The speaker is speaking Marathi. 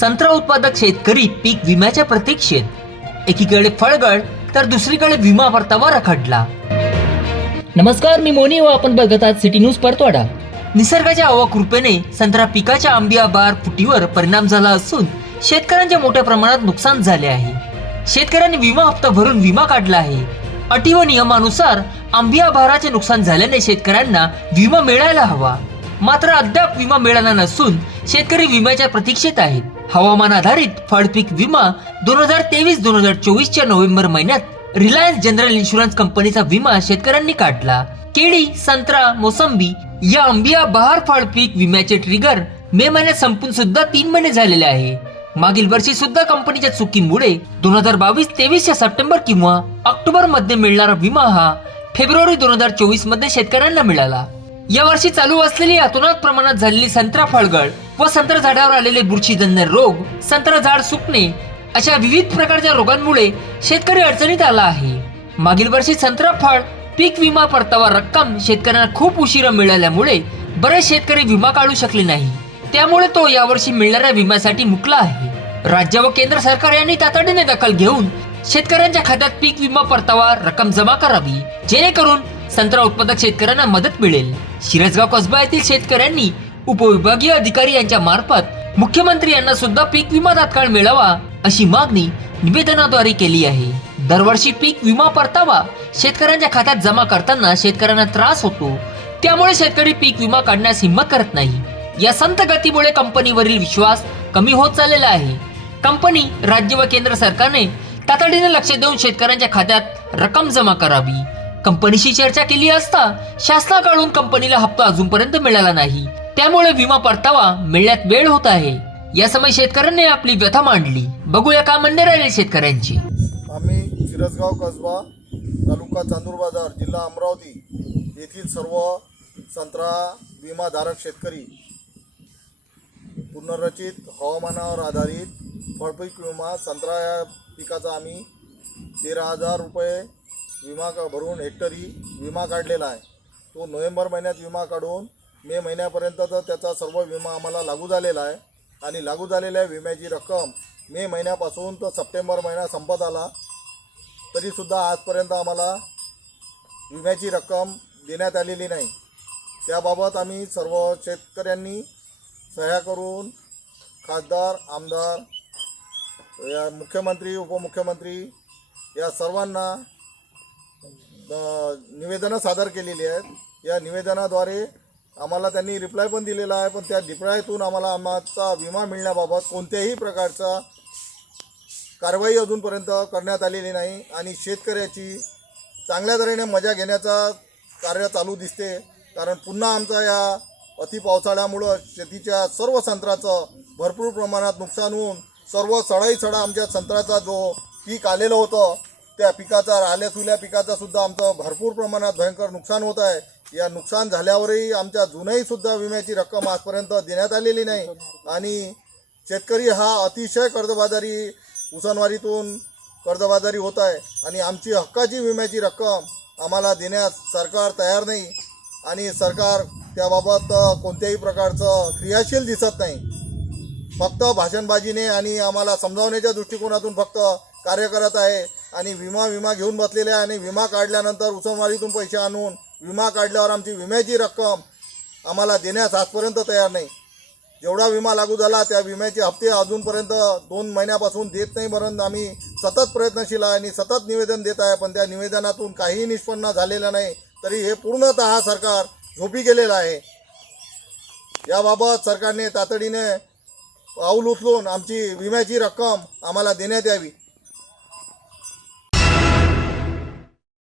संत्रा उत्पादक शेतकरी पीक विम्याच्या प्रतीक्षेत. एकीकडे फळगड तर दुसरीकडे विमा परतावा रखडला. नमस्कार मी मोनी व आपण बघत आहात सिटी न्यूज परतवाडा. निसर्गाच्या अवकृपेने संत्रा पिकाच्या आंबिया बार फुटीवर परिणाम झाला असून शेतकऱ्यांच्या मोठ्या प्रमाणात नुकसान झाले आहे. शेतकऱ्यांनी विमा हप्ता भरून विमा काढला आहे. अटी व नियमानुसार आंबिया बहाराचे नुकसान झाल्याने शेतकऱ्यांना विमा मिळायला हवा. मात्र अद्याप विमा मिळाला नसून शेतकरी विम्याच्या प्रतीक्षेत आहेत. हवामान आधारित फळपीक विमा दोन हजार तेवीस दोन हजार चोवीसच्या नोव्हेंबर महिन्यात रिलायन्स जनरल इन्शुरन्स कंपनीचा विमा शेतकऱ्यांनी काढला. केळी संत्रा मोसंबी या आंबिया बहार फळ पीक विम्याचे ट्रिगर मे महिन्यात संपून सुद्धा तीन महिने झालेले आहे. मागील वर्षी सुद्धा कंपनीच्या चुकीमुळे दोन हजार बावीस तेवीसच्या सप्टेंबर किंवा ऑक्टोबरमध्ये मिळणारा विमा हा फेब्रुवारी दोन हजार चोवीसमध्ये शेतकऱ्यांना मिळाला. या वर्षी चालू असलेली अतोनात प्रमाणात झालेली संत्रा फळगळ व संत्र झाडावर आलेले बुरशीजन्य रोग संत्र झाड सुकणे अशा विविध प्रकारच्या रोगांमुळे शेतकरी अडचणीत आला आहे. मागील वर्षी संत्रा फळ पीक विमा परतावा रक्कम शेतकऱ्यांना खूप उशिरा मिळाल्यामुळे बरेच शेतकरी विमा काढू शकले नाही. त्यामुळे तो यावर्षी मिळणाऱ्या विम्यासाठी मुकला आहे. राज्य व केंद्र सरकार यांनी तातडीने दखल घेऊन शेतकऱ्यांच्या खात्यात पीक विमा परतावा रक्कम जमा करावी जेणेकरून संत्रा उत्पादक शेतकऱ्यांना मदत मिळेल. शिरसगाव कसबा येथील शेतकऱ्यांनी उपविभागीय अधिकारी यांच्या मार्फत मुख्यमंत्री यांना सुद्धा पीक विमा तात्काळ मिळावा अशी मागणी निवेदनाद्वारे केली आहे. दरवर्षी पीक विमा परतावा शेतकऱ्यांच्या खात्यात जमा करताना शेतकऱ्यांना त्रास होतो. त्यामुळे शेतकरी पीक विमा काढण्यास हिंमत करत नाही. या संत गतीमुळे कंपनीवरील विश्वास कमी होत चाललेला आहे. कंपनी राज्य व केंद्र सरकारने तातडीने लक्ष देऊन शेतकऱ्यांच्या खात्यात रक्कम जमा करावी. कंपनीशी चर्चा केली असता शासनाकडून कंपनीला हप्ता अजूनपर्यंत मिळाला नाही. त्यामुळे विमा परतावा मिळण्यात वेळ होत आहे. या समय शेतकऱ्यांनी आपली व्यथा मांडली. बघूया का म्हणणे राहिले शेतकऱ्यांची. आम्ही शिरसगाव कसबा तालुका चांदूर बाजार जिल्हा अमरावती येथील सर्व संत्रा विमाधारक शेतकरी पुनर्रचित हवामानावर आधारित फळपीक विमा संत्रा या पिकाचा आम्ही तेरा हजार रुपये विमा भरून हेक्टरी विमा काढलेला आहे. तो नोव्हेंबर महिन्यात विमा काढून मे महिन्यापर्यंत तर त्याचा सर्व विमा आम्हाला लागू झालेला आहे. आणि लागू झालेल्या विम्याची रक्कम मे महिन्यापासून तर सप्टेंबर महिना संपत आला. तरीसुद्धा आजपर्यंत आम्हाला विम्याची रक्कम देण्यात आलेली नाही. त्याबाबत आम्ही सर्व शेतकऱ्यांनी सह्या करून खासदार आमदार या मुख्यमंत्री उपमुख्यमंत्री या सर्वांना निवेदनं सादर केलेली आहेत. या निवेदनाद्वारे आम्हाला त्यांनी रिप्लाय पण दिलेला आहे पण त्या रिप्लायतून आम्हाला आमचा विमा मिळण्याबाबत कोणत्याही प्रकारचा कारवाई अजूनपर्यंत करण्यात आलेली नाही आणि शेतकऱ्याची चांगल्या तऱ्हेने मजा घेण्याचा कार्य चालू दिसते. कारण पुन्हा आमचा या अति पावसाळ्यामुळं शेतीच्या सर्व संत्राचं भरपूर प्रमाणात नुकसान होऊन सर्व सडाई सडा आमच्या संत्राचा जो पीक आलेलं होतं त्या पिकाचा राहिल्या सुल्या पिकाचा सुद्धा आमचं भरपूर प्रमाणात भयंकर नुकसान होत आहे. या नुकसान झाल्यावरही आमच्या जुनही सुद्धा विम्याची रक्कम आजपर्यंत देण्यात आलेली नाही. आणि शेतकरी हा अतिशय कर्जबाजारी उसनवारीतून कर्जबाजारी होत आहे. आणि आमची हक्काची विम्याची रक्कम आम्हाला देण्यास सरकार तयार नाही. आणि सरकार त्याबाबत कोणत्याही प्रकारचं क्रियाशील दिसत नाही. फक्त भाषणबाजीने आणि आम्हाला समजावण्याच्या दृष्टिकोनातून फक्त कार्य करत आहे. आणि विमा विमा घेऊन बसलेले आहे आणि विमा काढल्यानंतर उसनवारीतून पैसे आणून विमा काढल्यावर आमची विम्याची रक्कम आम्हाला देण्यास आजपर्यंत तयार नाही. जेवढा विमा लागू झाला त्या विम्याचे हप्ते अजूनपर्यंत दोन महिन्यापासून देत नाही म्हणून आम्ही सतत प्रयत्नशील आहे आणि सतत निवेदन देत आहे पण त्या निवेदनातून काहीही निष्पन्न झालेलं नाही. तरी हे पूर्णतः सरकार झोपी गेलेलं आहे. याबाबत सरकारने तातडीने पाऊल उचलून आमची विम्याची रक्कम आम्हाला देण्यात यावी.